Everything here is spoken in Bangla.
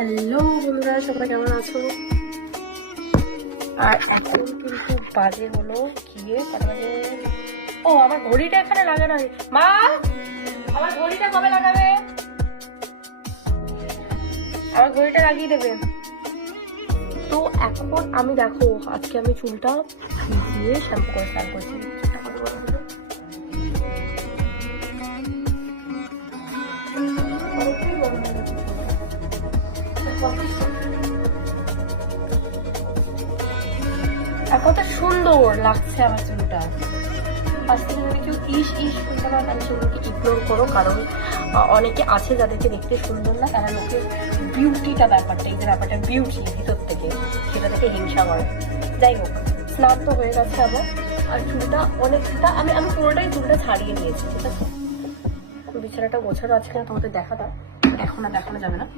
হ্যালো বন্ধুরা, সবাই কেমন আছো? আর এখন কিন্তু বাজে হলো গিয়ে বাজে, ও আমার ঘড়িটা এখানে লাগানো নেই। মা, আমার ঘড়িটা কবে লাগাবে? আমার ঘড়িটা লাগিয়ে দেবে। তো এখন আমি দেখো, আজকে আমি চুলটা দিয়ে শ্যাম্পু করে স্নান করছি। আর কত সুন্দর লাগছে আমার চুলটা। আজকে যদি কেউ ইস শুনতে পারে তাহলে সেগুলোকে ইগনোর করো, কারণ অনেকে আছে যাদেরকে দেখতে সুন্দর না, তারা লোকের বিউটিটা ব্যাপারটা, এই যে ব্যাপারটা বিউটি ভিতর থেকে, সেটা থেকে হিংসা করে। যাই হোক, স্নান তো হয়ে গেছে আমার, আর চুলটা অনেকটা আমি পুরোটাই চুলটা ছাড়িয়ে নিয়েছি, ঠিক আছে। বিছানাটা গোছানো আছে কিনা তোমাদের দেখাটা এখন আর দেখানো যাবে না।